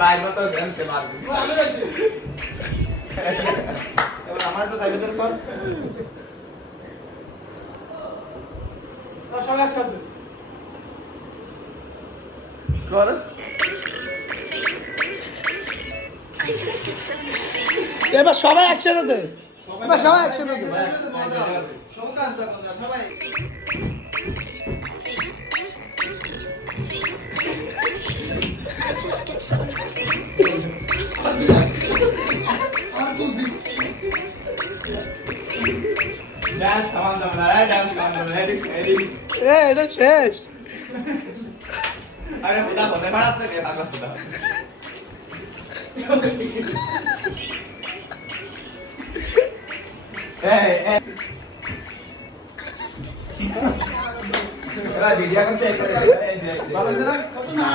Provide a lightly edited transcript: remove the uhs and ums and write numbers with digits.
বাইরে তো গেম সে মার দিছি এবার আমার একটু সাইড কর সবাই একসাথে কর এবার সবাই একসাথে দে এবার সবাই একসাথে দে সবাই ডান্স সামান দাও না ডান্স সামান দাও রেডি এটা শেষ আরে বুদা বলে মারাছে কে পাগল বুদা এই এরা ভিডিও করতে ভালো না